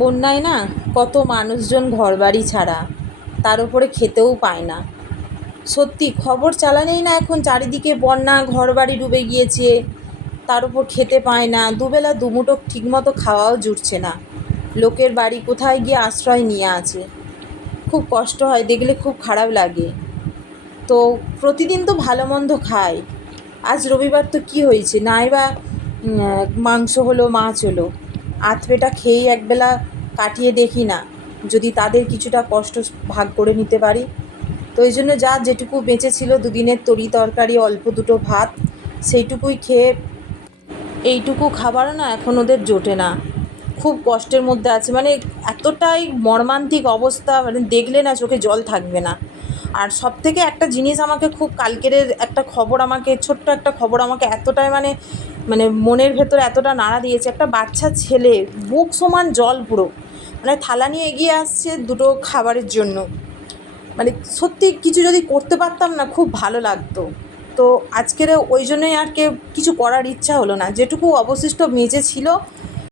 বন্যায় না কত মানুষজন ঘরবাড়ি ছাড়া, তার উপরে খেতেও পায় না। সত্যি খবর চালানেই না এখন চারিদিকে বন্যা, ঘরবাড়ি ডুবে গিয়েছে, তার উপর খেতে পায় না, দুবেলা দুমুঠো ঠিকমতো খাওয়াও জুটছে না। লোকের বাড়ি কোথায় গিয়ে আশ্রয় নিয়ে আছে। খুব কষ্ট হয়, দেখলে খুব খারাপ লাগে। তো প্রতিদিন তো ভালো মন্দ খায়, আজ রবিবার তো কী হয়েছে, নাই বা মাংস হলো, মাছ হলো, আধপেটা খেয়েই একবেলা কাটিয়ে দেখি না, যদি তাদের কিছুটা কষ্ট ভাগ করে নিতে পারি। তো এই জন্য যা যেটুকু বেঁচে ছিল, দুদিনের তরি তরকারি, অল্প দুটো ভাত, সেইটুকুই খেয়ে, এইটুকু খাবারও না এখন ওদের জোটে না। খুব কষ্টের মধ্যে আছে, মানে এতটাই মর্মান্তিক অবস্থা, মানে দেখলে না চোখে জল থাকবে না। আর সবথেকে একটা জিনিস আমাকে খুব, কালকের একটা খবর, আমাকে ছোট্ট একটা খবর আমাকে এতটাই মানে মানে মনের ভেতরে এতটা নাড়া দিয়েছে। একটা বাচ্চা ছেলে বুক সমান জল পুরো, মানে থালা নিয়ে এগিয়ে আসছে দুটো খাবারের জন্য। মানে সত্যি কিছু যদি করতে পারতাম না, খুব ভালো লাগতো। তো আজকের ওই জন্যই আর কিছু করার ইচ্ছা হলো না, যেটুকু অবশিষ্ট মেজে ছিল